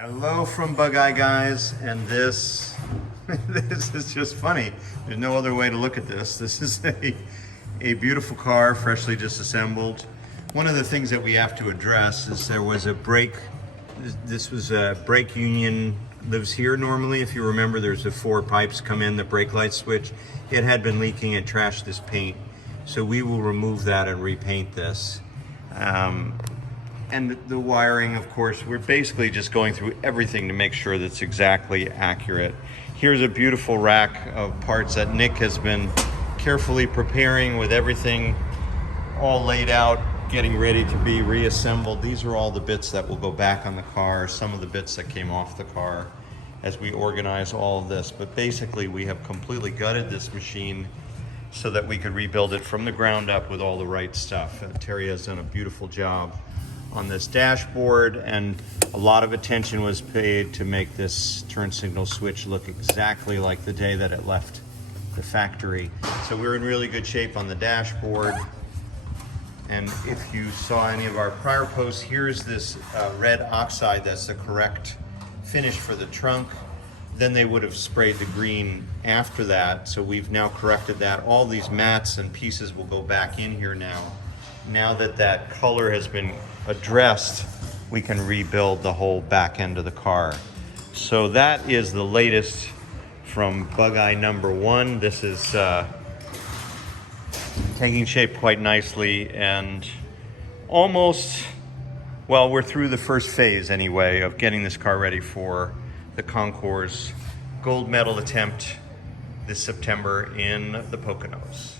Hello from Bug Eye Guys, and this this is just funny. There's no other way to look at this. This is a beautiful car, freshly disassembled. One of the things that we have to address is there was a brake. This was a brake union, lives here normally. If you remember, there's the 4 pipes come in, the brake light switch. It had been leaking and trashed this paint. So we will remove that and repaint this. And the wiring, of course, we're basically just going through everything to make sure that's exactly accurate. Here's a beautiful rack of parts that Nick has been carefully preparing with everything all laid out, getting ready to be reassembled. These are all the bits that will go back on the car, some of the bits that came off the car as we organize all of this. But basically, we have completely gutted this machine so that we could rebuild it from the ground up with all the right stuff. And Terry has done a beautiful job on this dashboard, and a lot of attention was paid to make this turn signal switch look exactly like the day that it left the factory. So we're in really good shape on the dashboard. And if you saw any of our prior posts, here's this red oxide that's the correct finish for the trunk. Then they would have sprayed the green after that. So we've now corrected that. All these mats and pieces will go back in here now. Now that that color has been addressed, we can rebuild the whole back end of the car. So that is the latest from Bug Eye number 1. This is taking shape quite nicely and almost, well, we're through the first phase anyway of getting this car ready for the concours gold medal attempt this September in the Poconos.